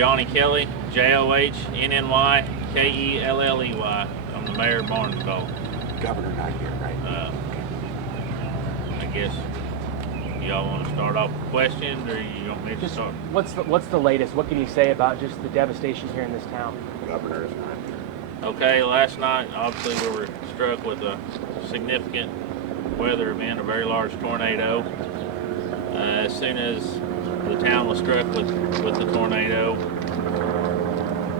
Johnny Kelly, JOHNNYKELLEY. I'm the mayor of Barnsdall. Governor not here, right? I guess y'all want to start off with questions, or you want me to Just start? what's the latest? What can you say about just the devastation here in this town? Governor is not here. Okay, last night, obviously, we were struck with a significant weather event, a very large tornado. As soon as the town was struck with the tornado,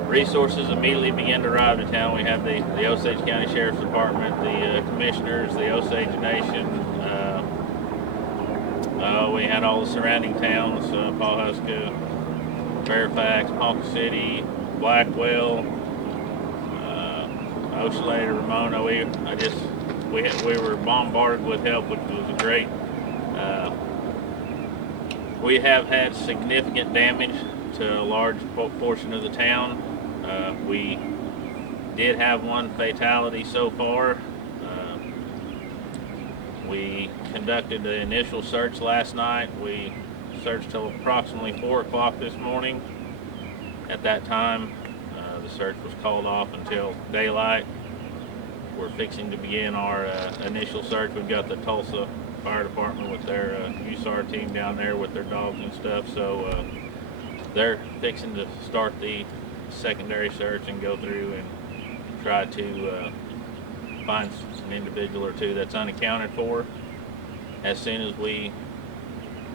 resources immediately began to arrive to town. We had the Osage County Sheriff's Department, the commissioners, the Osage Nation. We had all the surrounding towns, Pawhuska, Fairfax, Ponca City, Blackwell, Ochelata, Ramona. We were bombarded with help, which was great. We have had significant damage to a large portion of the town. We did have one fatality so far. We conducted the initial search last night. We searched till approximately 4 o'clock this morning. At that time, the search was called off until daylight. We're fixing to begin our initial search. We've got the Tulsa Fire Department with their USAR team down there with their dogs and stuff. So they're fixing to start the secondary search and go through and try to find an individual or two that's unaccounted for. As soon as we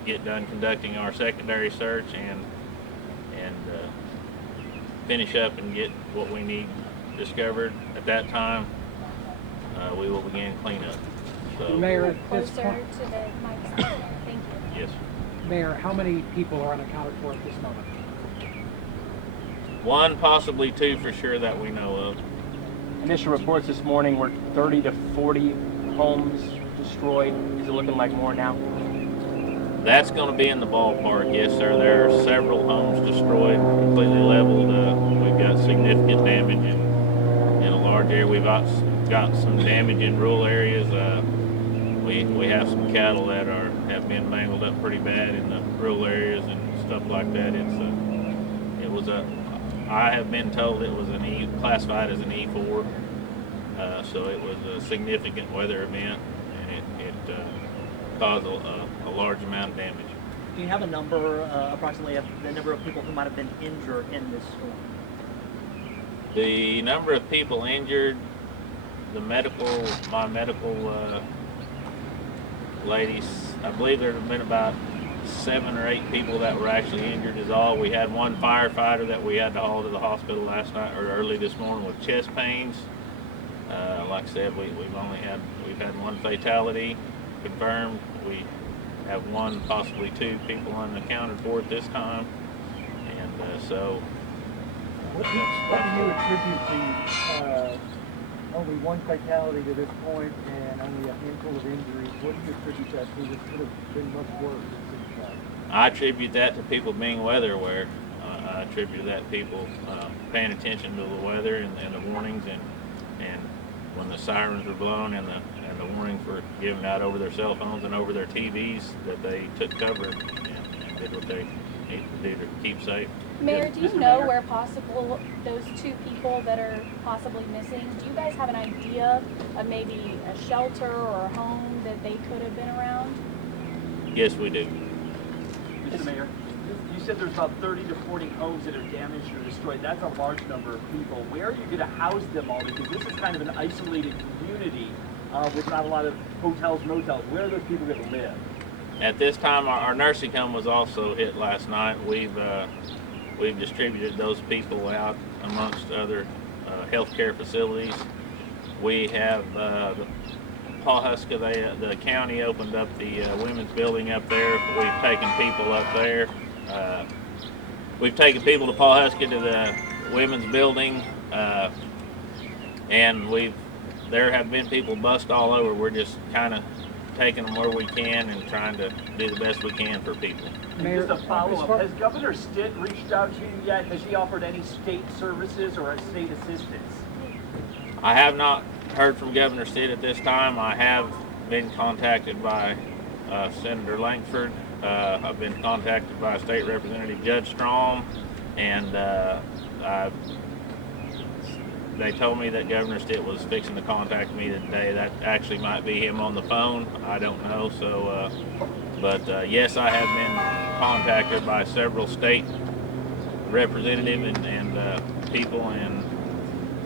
get done conducting our secondary search and finish up and get what we need discovered, at that time we will begin cleanup. So, Mayor, at this Closer point, to the microphone. Thank you. yes. Mayor, how many people are unaccounted for at this moment? One, possibly two for sure that we know of. Initial reports this morning were 30 to 40 homes destroyed. Is it looking like more now? That's going to be in the ballpark, yes, sir. There are several homes destroyed, completely leveled. We've got significant damage in a large area. We've got some damage in rural areas. We have some cattle that have been mangled up pretty bad in the rural areas and stuff like that. I have been told it was classified as an E4, so it was a significant weather event, and it caused a large amount of damage. Do you have a number, approximately, of the number of people who might have been injured in this storm? The number of people injured, my medical ladies, I believe there have been about 7 or 8 people that were actually injured is all. We had one firefighter that we had to haul to the hospital last night or early this morning with chest pains. Like I said, we've had one fatality confirmed. We have one, possibly 2 people unaccounted for at this time, and so. What do you attribute the only one fatality to this point and only a handful of injuries? What do you attribute that to? This could have been much worse. I attribute that to people being weather aware. I attribute that to people paying attention to the weather and the warnings, and when the sirens were blown and the warnings were given out over their cell phones and over their TVs, that they took cover and did what they needed to do to keep safe. Mayor, do you know where possible those 2 people that are possibly missing, do you guys have an idea of maybe a shelter or a home that they could have been around? Yes, we do. Mr. Mayor, you said there's about 30 to 40 homes that are damaged or destroyed. That's a large number of people. Where are you going to house them all? Because this is kind of an isolated community with not a lot of hotels, motels. Where are those people going to live? At this time, our nursing home was also hit last night. We've distributed those people out amongst other healthcare facilities. We have Pawhuska, the county opened up the women's building up there. We've taken people up there. We've taken people to Pawhuska to the women's building, and there have been people bust all over. We're just kind of taking them where we can and trying to do the best we can for people. Mayor, just a follow-up, has Governor Stitt reached out to you yet? Has he offered any state services or state assistance? I have not heard from Governor Stitt at this time. I have been contacted by Senator Langford. I've been contacted by State Representative Judge Strom. and they told me that Governor Stitt was fixing to contact me today. That actually might be him on the phone. I don't know. So, but yes, I have been contacted by several state representatives and people, and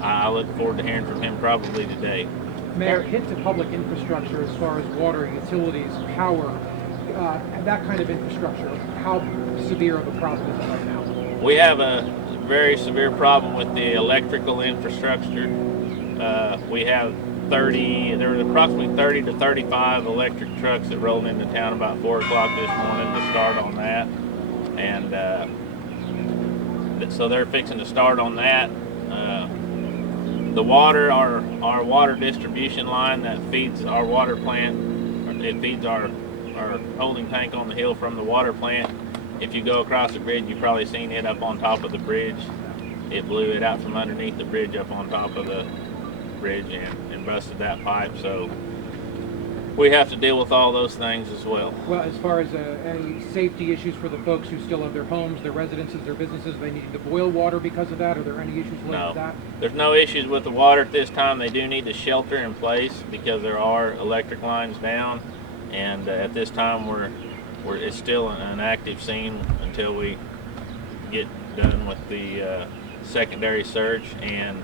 I look forward to hearing from him probably today. Mayor, hit to public infrastructure as far as water, utilities, power, that kind of infrastructure. How severe of a problem is it right now? We have a very severe problem with the electrical infrastructure. We have there were approximately 30 to 35 electric trucks that rolled into town about 4 o'clock this morning to start on that. And so they're fixing to start on that. The water, our water distribution line that feeds our water plant, it feeds our holding tank on the hill from the water plant. If you go across the bridge, you've probably seen it up on top of the bridge. It blew it out from underneath the bridge up on top of the bridge and busted that pipe. So we have to deal with all those things as well. Well, as far as any safety issues for the folks who still have their homes, their residences, their businesses, they need to boil water because of that? Are there any issues related to that? There's no issues with the water at this time. They do need the shelter in place because there are electric lines down, and at this time it's still an active scene until we get done with the secondary search. And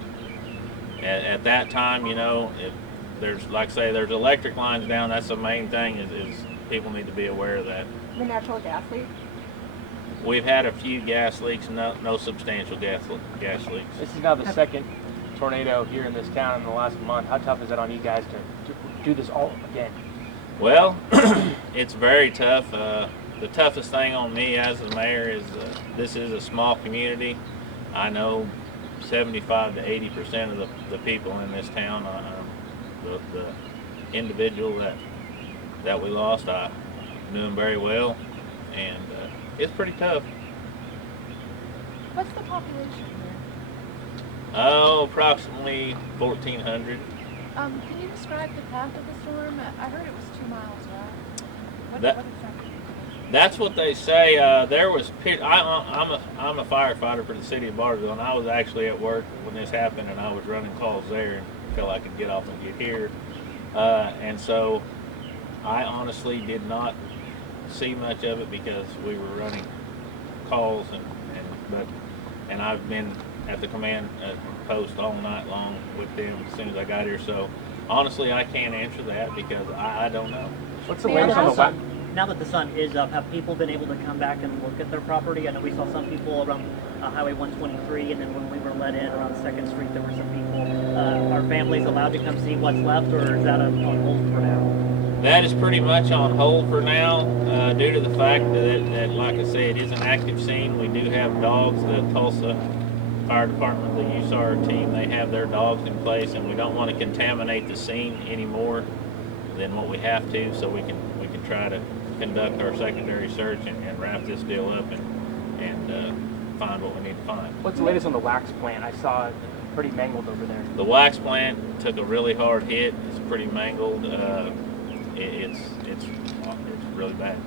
at that time, if there's, like I say, there's electric lines down, that's the main thing is people need to be aware of that. The natural gas leak? We've had a few gas leaks, no substantial gas leaks. This is now the second tornado here in this town in the last month. How tough is it on you guys to do this all again? Well, it's very tough. The toughest thing on me as the mayor is this is a small community. I know 75 to 80% of the people in this town. The individual that we lost, I knew him very well, and it's pretty tough. What's the population here? Oh, approximately 1,400. Can you describe the path of the storm? I heard it was 2 miles, right? What exactly? That's what they say. There was. I'm a firefighter for the city of Barnsdall, and I was actually at work when this happened, and I was running calls there until I could get off and get here. And so, I honestly did not see much of it because we were running calls, and I've been at the command post all night long with them as soon as I got here. So, honestly, I can't answer that because I don't know. What's the latest on the wet? Now that the sun is up, have people been able to come back and look at their property? I know we saw some people around Highway 123, and then when we were let in around 2nd Street, there were some people. Are families allowed to come see what's left, or is that on hold for now? That is pretty much on hold for now, due to the fact that, like I said, it is an active scene. We do have dogs. The Tulsa Fire Department, the USAR team, they have their dogs in place, and we don't want to contaminate the scene any more than what we have to, so we can try to conduct our secondary search and wrap this deal up and find what we need to find. What's the latest on the wax plant? I saw it pretty mangled over there. The wax plant took a really hard hit. It's pretty mangled. It's really bad.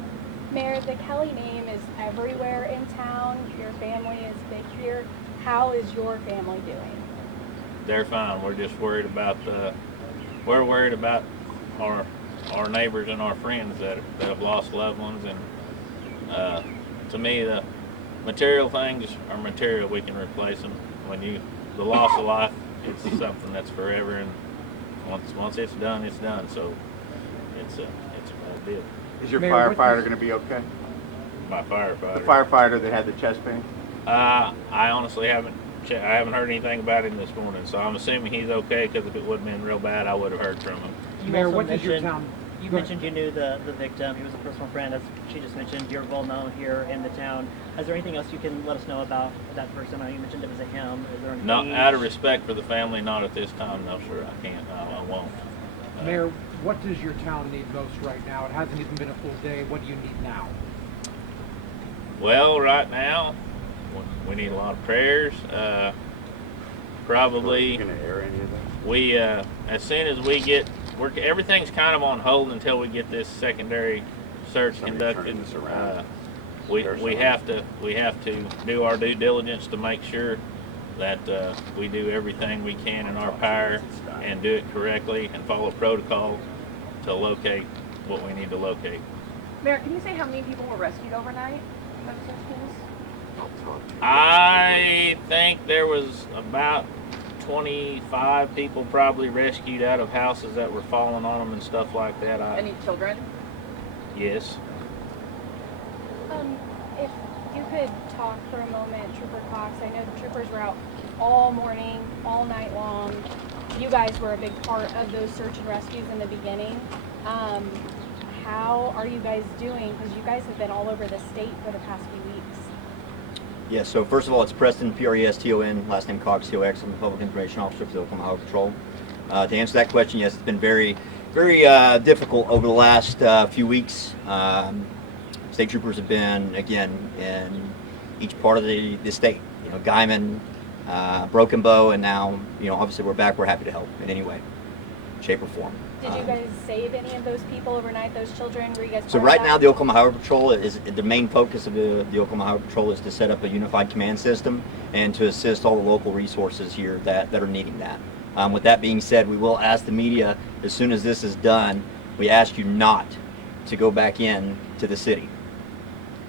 Mayor, the Kelly name is everywhere in town. Your family is big here. How is your family doing? They're fine. We're just worried about we're worried about our neighbors and our friends that have lost loved ones. And to me, the material things are material. We can replace them. The loss of life, it's something that's forever, and once it's done, it's done. So it's a bad deal. Is your Mayor, firefighter going to be okay? My firefighter. The firefighter that had the chest pain? I honestly haven't heard anything about him this morning, so I'm assuming he's okay, because if it would have been real bad, I would have heard from him. Mayor, also what does your mentioned- town? You Go ahead. mentioned you knew the victim. He was a personal friend, as she just mentioned. You're well known here in the town. Is there anything else you can let us know about that person? You mentioned it was a him. Is there any Not age? out of respect for the family, not at this time. No, sir, I can't. I won't. Mayor, what does your town need most right now? It hasn't even been a full day. What do you need now? Well, right now, we need a lot of prayers. Probably Going to air any of that? we, as soon as we get, everything's kind of on hold until we get this secondary search Somebody conducted. turning this around. we have to do our due diligence to make sure that we do everything we can in our power and do it correctly and follow protocol to locate what we need to locate. Mayor, can you say how many people were rescued overnight in those schools? I think there was about 25 people probably rescued out of houses that were falling on them and stuff like that. Any children? Yes. If you could talk for a moment, Trooper Cox, I know the troopers were out all morning, all night long. You guys were a big part of those search and rescues in the beginning. How are you guys doing? Because you guys have been all over the state for the past few weeks. Yeah, so first of all, it's Preston, Preston, last name Cox, COX. I'm the Public Information Officer for the Oklahoma Highway Patrol. To answer that question, yes, it's been very, very difficult over the last few weeks. State troopers have been, again, in each part of the state. You know, Guyman, Broken Bow, and now, you know, obviously we're back. We're happy to help in any way, shape, or form. Did you guys save any of those people overnight, those children? Were you guys So part of right that? now, the Oklahoma Highway Patrol is the main focus of the Oklahoma Highway Patrol is to set up a unified command system and to assist all the local resources here that are needing that. With that being said, we will ask the media as soon as this is done. We ask you not to go back in to the city.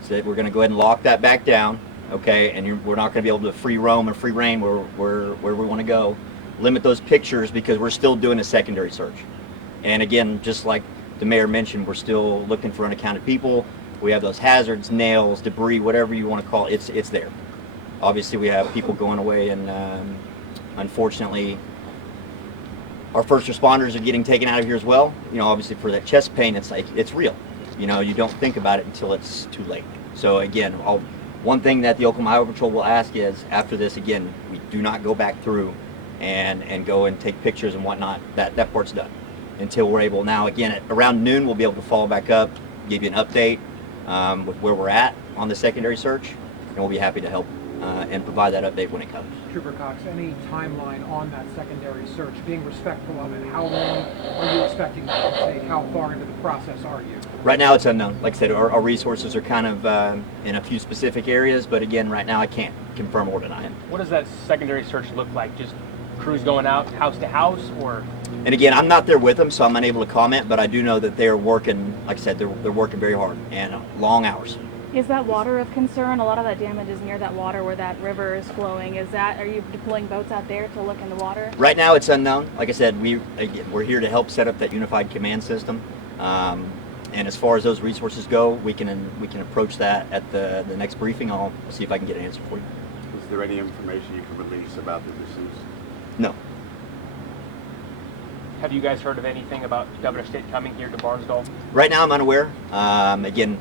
So we're going to go ahead and lock that back down, okay? And we're not going to be able to free roam and free reign where we want to go. Limit those pictures because we're still doing a secondary search. And again, just like the mayor mentioned, we're still looking for unaccounted people. We have those hazards, nails, debris, whatever you want to call it, it's there. Obviously, we have people going away, and unfortunately, our first responders are getting taken out of here as well. You know, obviously for that chest pain, it's like, it's real. You know, you don't think about it until it's too late. So again, one thing that the Oklahoma Highway Patrol will ask is, after this, again, we do not go back through and go and take pictures and whatnot. That part's done until we're able. Now, again, at around noon, we'll be able to follow back up, give you an update with where we're at on the secondary search, and we'll be happy to help and provide that update when it comes. Trooper Cox, any timeline on that secondary search, being respectful of it? How long are you expecting that to take? How far into the process are you? Right now, it's unknown. Like I said, our resources are kind of in a few specific areas, but again, right now, I can't confirm or deny it. What does that secondary search look like? Just crews going out house to house, or? And again, I'm not there with them, so I'm unable to comment, but I do know that they are working, like I said, they're working very hard and long hours. Is that water of concern? A lot of that damage is near that water where that river is flowing. Are you deploying boats out there to look in the water? Right now, it's unknown. Like I said, we're here to help set up that unified command system. And as far as those resources go, we can approach that at the next briefing. I'll see if I can get an answer for you. Is there any information you can release about the deceased? No. Have you guys heard of anything about Governor Stitt coming here to Barnsdall? Right now, I'm unaware. Again,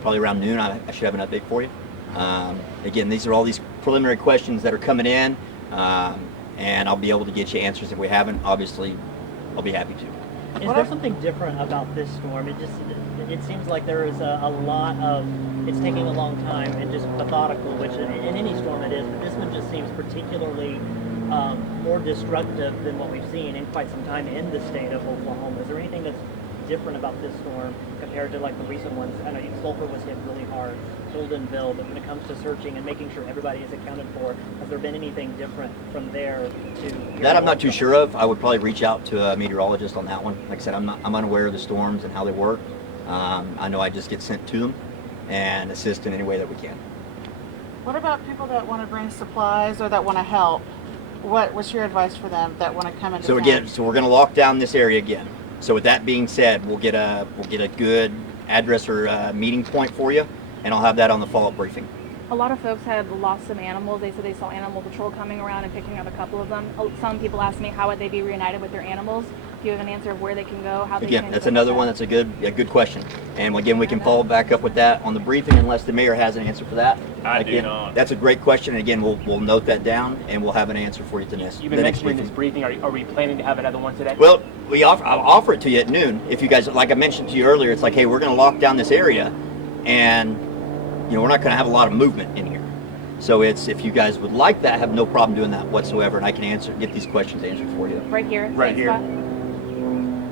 probably around noon, I should have an update for you. Again, these are all these preliminary questions that are coming in, and I'll be able to get you answers. If we haven't, obviously, I'll be happy to. Is there something different about this storm? It seems like there is a lot of, it's taking a long time and just methodical, which in any storm it is, but this one just seems particularly more destructive than what we've seen in quite some time in the state of Oklahoma. Is there anything that's different about this storm compared to like the recent ones? I know Sulphur was hit really hard, Holdenville, but when it comes to searching and making sure everybody is accounted for, has there been anything different from there to That I'm not too sure of. I would probably reach out to a meteorologist on that one. Like I said, I'm unaware of the storms and how they work. I know I just get sent to them and assist in any way that we can. What about people that want to bring supplies or that want to help? What's your advice for them that want to come into So town? again, we're going to lock down this area again. So with that being said, we'll get a good address or meeting point for you, and I'll have that on the follow-up briefing. A lot of folks have lost some animals. They said they saw animal patrol coming around and picking up a couple of them. Some people asked me how would they be reunited with their animals. Do you have an answer of where they can go, how they Again, can? that's another one that's a good question. And again, we can follow back up with that on the briefing unless the mayor has an answer for that. I Again, do not. That's a great question. And again, we'll note that down and we'll have an answer for you to this. You've been mentioning this briefing. Are we planning to have another one today? Well, I'll offer it to you at noon. If you guys, like I mentioned to you earlier, it's like, hey, we're going to lock down this area, and we're not going to have a lot of movement in here. So if you guys would like that, I have no problem doing that whatsoever, and I can get these questions answered for you. Right here. Right same here. Spot?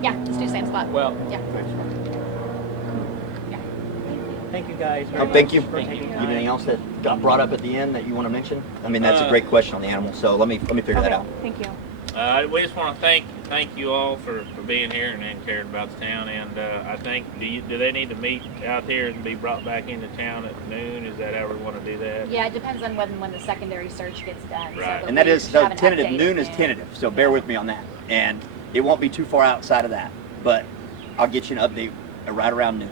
Yeah, let's do same spot. Well, yeah. Thank you guys very Oh, thank you. much for taking time. Anything else that got brought up at the end that you want to mention? I mean, that's a great question on the animals, so let me figure that Okay, out. thank you. We just want to thank you all for being here and caring about the town. And I think, do they need to meet out here and be brought back into town at noon? Is that how we want to do that? Yeah, it depends on when the secondary search gets done. So, Right. but And that we is, should the have an tentative, update noon at is tentative, so bear with me on that. And it won't be too far outside of that, but I'll get you an update right around noon.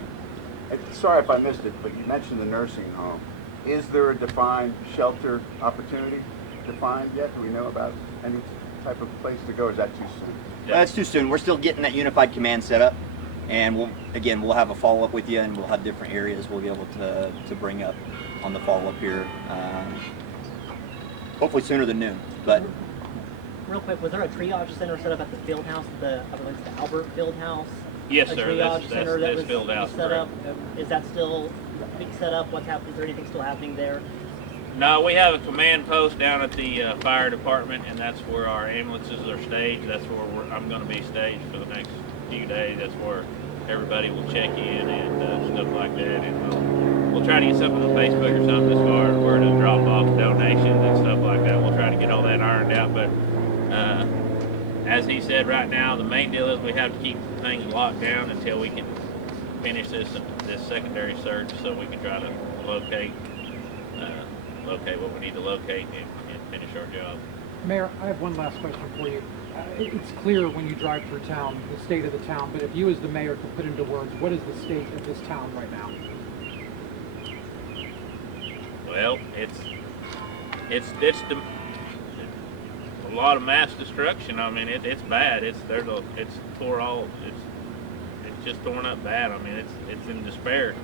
Sorry if I missed it, but you mentioned the nursing home. Is there a defined shelter opportunity defined yet? Do we know about any type of place to go, or is that too soon? That's too soon. We're still getting that unified command set up, and we'll have a follow-up with you, and we'll have different areas we'll be able to bring up on the follow-up here. Hopefully sooner than noon, but Real quick, was there a triage center set up at the field house, I believe it's the Albert Field House? Yes, A sir. triage center that That's was filled out. set up? Is that still being set up? What's happening? Is there anything still happening there? No, we have a command post down at the fire department, and that's where our ambulances are staged. That's where I'm going to be staged for the next few days. That's where everybody will check in and stuff like that. And we'll try to get something on Facebook or something as far as where to drop off donations and stuff like that. We'll try to get all that ironed out. But as he said, right now the main deal is we have to keep things locked down until we can finish this secondary search, so we can try to locate what we need to locate and finish our job. Mayor, I have one last question for you. It's clear when you drive through town, the state of the town, but if you as the mayor could put into words, what is the state of this town right now? Well, it's a lot of mass destruction. I mean, it's bad. It's just torn up bad. I mean, it's in despair.